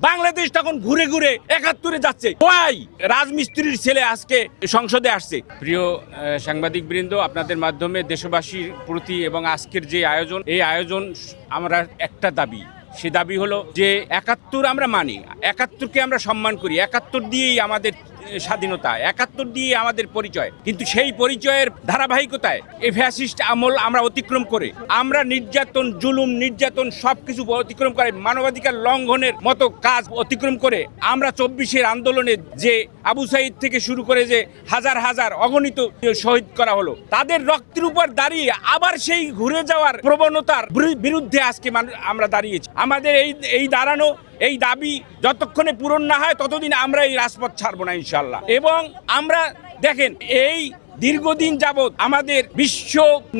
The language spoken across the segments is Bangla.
বাংলাদেশ তখন ঘুরে ঘুরে ৭১-এ যাচ্ছে। ওয়াই রাজমিস্ত্রির ছেলে আজকে সংসদে আসছে। প্রিয় সাংবাদিকবৃন্দ, আপনাদের মাধ্যমে দেশবাসীর প্রতি এবং আজকের যে আয়োজন, এই আয়োজন আমরা একটা দাবি, সে দাবি হলো যে ৭১ আমরা মানি, ৭১কে আমরা সম্মান করি, ৭১ দিয়েই আমাদের স্বাধীনতা, ৭১ দিয়ে আমাদের পরিচয়। কিন্তু সেই পরিচয়ের ধারাবাহিকতায় এই ফ্যাসিস্ট আমল আমরা অতিক্রম করে, আমরা নির্যাতন, জুলুম, নির্যাতন সবকিছু অতিক্রম করে, মানবাধিকার লঙ্ঘনের মতো কাজ অতিক্রম করে আমরা ২৪-এর আন্দোলনে যে আবু সাইদ থেকে শুরু করে যে হাজার হাজার অগণিত শহীদ করা হলো, তাদের রক্তের উপর দাঁড়িয়ে আবার সেই ঘুরে যাওয়ার প্রবণতার বিরুদ্ধে আজকে আমরা দাঁড়িয়েছি। আমাদের এই দাঁড়ানো, এই দাবি যতক্ষণে পূরণ না হয় ততদিন আমরা এই রাজপথ ছাড়বো না ইনশাল্লাহ। এবং আমরা দেখেন, এই দীর্ঘদিন যাবৎ আমাদের বিশ্ব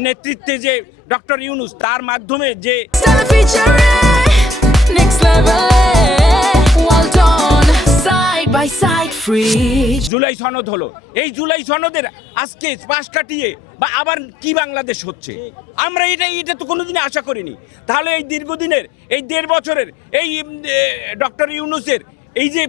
নেতৃত্বে যে ডক্টর ইউনূস, তার মাধ্যমে যে জুলাই সনদ হলো, এই জুলাই সনদের আজকে পাশ কাটিয়ে বা আবার কি বাংলাদেশ হচ্ছে, আমরা এটা তো কোনোদিন আশা করিনি। তাহলে এই দীর্ঘদিনের, এই ১.৫ বছরের এই ডক্টর ইউনূসের এই যে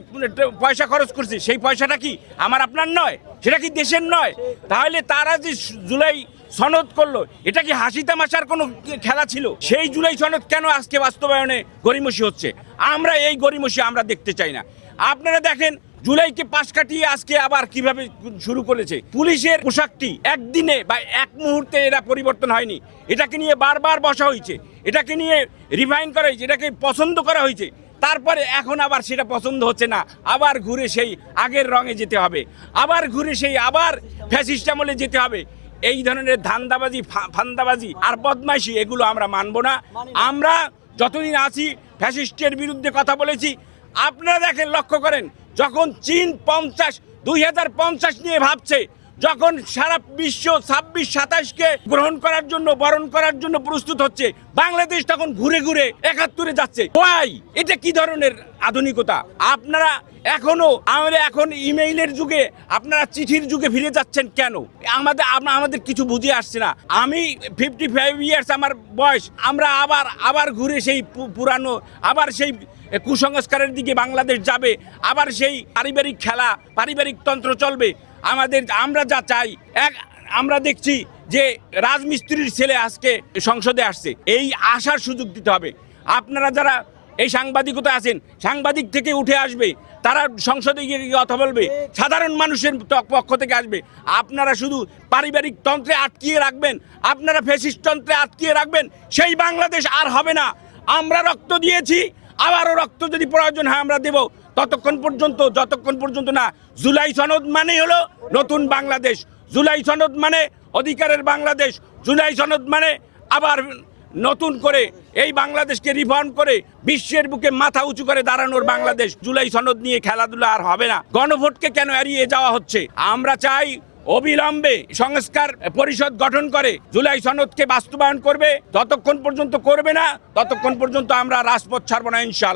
পয়সা খরচ করছে, সেই পয়সাটা কি আমার আপনার নয়? সেটা কি দেশের নয়? তাহলে তারা যে জুলাই সনদ করলো, এটা কি হাসি তামাশার কোনো খেলা ছিল? সেই জুলাই সনদ কেন আজকে বাস্তবায়নে গড়িমসি হচ্ছে? আমরা এই গড়িমসি আমরা দেখতে চাই না। আপনারা দেখেন, জুলাইকে পাশ কাটিয়ে আজকে আবার কিভাবে শুরু করেছে। পুলিশের পোশাকটি একদিনে বা এক মুহূর্তে এরা পরিবর্তন হয়নি, এটাকে নিয়ে বারবার বসা হয়েছে, এটাকে নিয়ে রিফাইন করা হয়েছে, এটাকে পছন্দ করা হয়েছে। তারপরে এখন আবার সেটা পছন্দ হচ্ছে না, আবার ঘুরে সেই আগের রঙে যেতে হবে, আবার ঘুরে সেই আবার ফ্যাসিস্ট আমলে যেতে হবে। এই ধরনের ধান্দাবাজি, ফান্দাবাজি আর বদমাইশি, এগুলো আমরা মানব না। আমরা যতদিন আছি ফ্যাসিস্টের বিরুদ্ধে কথা বলেছি। আপনারা দেখেন, লক্ষ্য করেন, যখন চীন 2050 নিয়ে ভাবছে, যখন সারা বিশ্ব 26-27কে গ্রহণ করার জন্য, বরণ করার জন্য প্রস্তুত হচ্ছে, বাংলাদেশ তখন ঘুরে ঘুরে ৭১-এ যাচ্ছে। ওয়াই, এটা কি ধরনের আধুনিকতা? আপনারা আমরা এখন ইমেইলের যুগে, আপনারা চিঠির যুগে ফিরে যাচ্ছেন কেন? আমাদের কিছু বুঝে আসছে না। আমি 55 ইয়ার্স আমার বয়স, আমরা আবার ঘুরে সেই পুরানো, আবার সেই কুসংস্কারের দিকে বাংলাদেশ যাবে, আবার সেই পারিবারিক খেলা, পারিবারিক তন্ত্র চলবে। আমরা যা চাই, আমরা দেখছি যে রাজমিস্ত্রির ছেলে আজকে সংসদে আসছে, এই আসার সুযোগ দিতে হবে। আপনারা যারা এই সাংবাদিকতা আছেন, সাংবাদিক থেকে উঠে আসবে, তারা সংসদে গিয়ে কথা বলবে, সাধারণ মানুষের পক্ষ থেকে আসবে। আপনারা শুধু পারিবারিক তন্ত্রে আটকিয়ে রাখবেন, আপনারা ফ্যাসিস্ট তন্ত্রে আটকিয়ে রাখবেন, সেই বাংলাদেশ আর হবে না। আমরা রক্ত দিয়েছি, আবারও রক্ত যদি প্রয়োজন হয় আমরা দেব, যতক্ষণ পর্যন্ত না জুলাই সনদ মানে হলো নতুন বাংলাদেশ, জুলাই সনদ মানে অধিকারের বাংলাদেশ, জুলাই সনদ মানে আবার নতুন করে এই বাংলাদেশকে রিফর্ম করে বিশ্বের বুকে মাথা উঁচু করে দাঁড়ানোর বাংলাদেশ। জুলাই সনদ নিয়ে খেলাধুলা আর হবে না। গণভোটকে কেন এড়িয়ে যাওয়া হচ্ছে? আমরা চাই অবিলম্বে সংস্কার পরিষদ গঠন করে জুলাই সনদকে বাস্তবায়ন করবে। যতক্ষণ পর্যন্ত করবে না, ততক্ষণ পর্যন্ত আমরা রাজপথ ছাড়ব না ইনশাআল্লাহ।